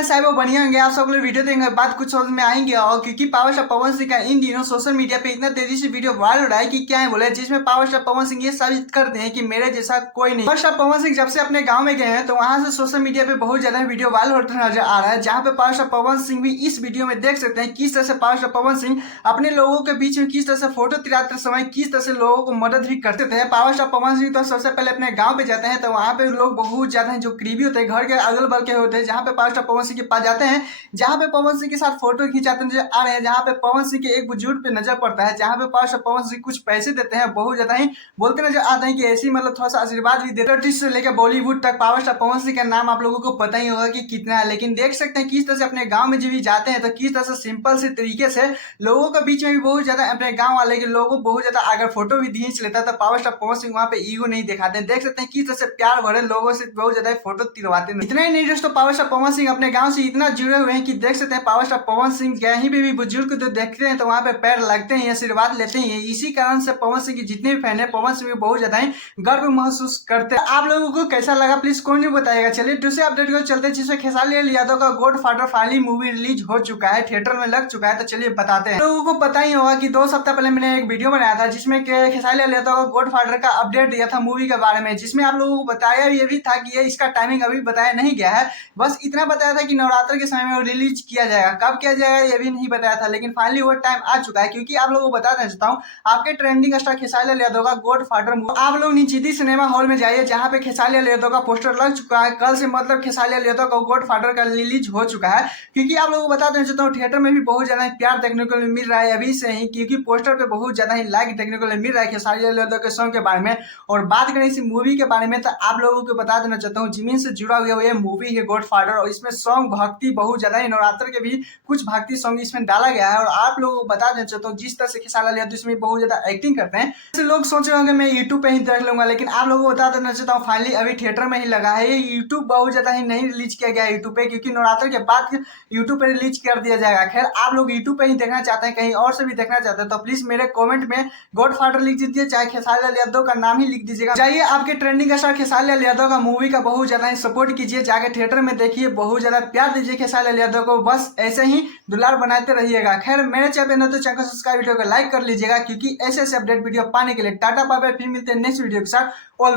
साहब वो बढ़िया होंगे। आप सब लोग वीडियो देखेंगे बात कुछ समझ में आएंगे। और क्योंकि पावर स्टार पवन सिंह का इन दिनों सोशल मीडिया पे इतना तेजी से वीडियो वायरल हो रहा है कि क्या है बोले, जिसमें पावर स्टार पवन सिंह ये साबित करते हैं कि मेरे जैसा कोई नहीं। पावर स्टार पवन सिंह जब से अपने गांव में गए हैं तो वहां से सोशल मीडिया पे बहुत ज्यादा वीडियो वायरल होता नजर आ रहा है, जहाँ पे पावर स्टार पवन सिंह भी इस वीडियो में देख सकते हैं किस तरह से पावर स्टार पवन सिंह अपने लोगों के बीच में किस तरह से फोटो तिराते समय किस तरह से लोगों को मदद भी करते थे। पावर स्टार पवन सिंह तो सबसे पहले अपने गाँव पे जाते हैं तो वहाँ पे लोग बहुत ज्यादा जो करीबी होते हैं, घर के अगल बगल के होते हैं, जहाँ पे पावर स्टार पवन सिंह के पास जाते हैं, जहां पे पवन सिंह के साथ फोटो खिंचाते नजर आ रहे हैं, जहां पे पवन सिंह के एक बुजुर्ग पे नजर पड़ता है, जहां पे पावर स्टार पवन सिंह कुछ पैसे देते हैं, बहुत ज्यादा ही बोलते नजर आते हैं कि ऐसी मतलब थोड़ा सा आशीर्वाद भी देते हैं। से लेकर बॉलीवुड तक पावर स्टार पवन सिंह का नाम आप लोगों को पता ही होगा कि कितना है। लेकिन देख सकते हैं किस तरह से अपने गाँव में जब भी जाते हैं तो किस तरह से सिंपल से तरीके से लोगों के बीच में भी बहुत ज्यादा अपने गाँव वाले के लोगों को बहुत ज्यादा अगर फोटो भी खींच लेता तो पावर स्टार पवन सिंह वहाँ पे ईगो नहीं दिखाते हैं। देख सकते हैं किस तरह से प्यार भरे लोगों से बहुत ज्यादा फोटो तिरवाते हैं। इतना ही नहीं दोस्तों, पावर स्टार पवन सिंह अपने गाँव से इतना जुड़े हुए हैं कि देख सकते हैं पावर स्टार पवन सिंह कहीं पे भी बुजुर्ग को देखते हैं तो वहां पे पैर लगते हैं, आशीर्वाद लेते हैं। इसी कारण से पवन सिंह के जितने भी फैन है पवन सिंह बहुत ज्यादा ही गर्व महसूस करते हैं। आप लोगों को कैसा लगा प्लीज कौन नहीं बताएगा। चलिए दूसरे अपडेट को चलते हैं, जिसमें खेसारी यादव का God father finally movie release हो चुका है, थिएटर में लग चुका है। तो चलिए बताते हैं। लोगों को पता ही होगा कि 2 सप्ताह पहले मैंने एक वीडियो बनाया था जिसमें खेसारी यादव का गॉड फादर का अपडेट दिया था मूवी के बारे में, जिसमें आप लोगों को बताया ये भी था कि ये इसका टाइमिंग अभी बताया नहीं गया है, बस इतना बताया था कि नवरात्र के समय में वो रिलीज किया जाएगा। कब किया जाएगा ये भी नहीं बताया था, लेकिन फाइनली वो टाइम आ चुका है। क्योंकि आप लोगों को बता देना चाहता हूँ, आपके ट्रेंडिंग स्टार खेसारी यादव का गॉड फादर आप लोग नीचे सिनेमा हॉल में जाइए, जहाँ पे खेसारी यादव का पोस्टर लग चुका है। कल से मतलब खेसारी यादव का गॉड फादर का रिलीज हो चुका है। क्योंकि आप लोगों को बता देना चाहता हूँ, थिएटर में भी बहुत ज्यादा प्यार देखने को मिल रहा है अभी से ही, क्योंकि पोस्टर पे बहुत ज्यादा ही लाइक देखने को मिल रहा है खेसारी यादव के सॉन्ग के बारे में। और बात करें इस मूवी के बारे में तो आप लोगों को बता देना चाहता हूँ, जमीन से जुड़ा हुआ ये मूवी है गॉड फादर, और इसमें सॉन्ग भक्ति बहुत ज्यादा ही नवरात्र के भी कुछ भक्ति सॉन्ग इसमें डाला गया है। और आप लोगों को बता देना चाहता हूँ, जिस तरह से खेसारी यादव इसमें बहुत ज्यादा एक्टिंग करते हैं, ऐसे लोग सोच रहे होंगे मैं यूट्यूब पे ही देख लूंगा, लेकिन आप लोगों को बता देना चाहता हूँ फाइनली अभी थिएटर में ही लगा है। ये यूट्यूब बहुत ज्यादा ही नहीं रिलीज किया गया यूट्यूब पे, क्योंकि नवरात्र के बाद यूट्यूब पे रिलीज कर दिया जाएगा। खैर आप लोग यूट्यूब पे ही देखना चाहते हैं, कहीं और से भी देखना चाहते हैं तो प्लीज मेरे कॉमेंट में गॉड फादर लिख दीजिए, चाहे खेसारी यादव का नाम ही लिख दीजिएगा। जाइए आपके ट्रेंडिंग स्टार खेसारी यादव का मूवी का बहुत ज्यादा ही सपोर्ट कीजिए, जाके थिएटर में देखिए, बहुत ज्यादा प्यार दीजिए खेसारी यादव को, बस ऐसे ही दुलार बनाते रहिएगा। खैर मेरे चैनल तो चैनल सब्सक्राइब, वीडियो को लाइक कर लीजिएगा, क्योंकि ऐसे अपडेट वीडियो पाने के लिए। टाटा बाय बाय, फिर मिलते हैं नेक्स्ट वीडियो के साथ। ऑल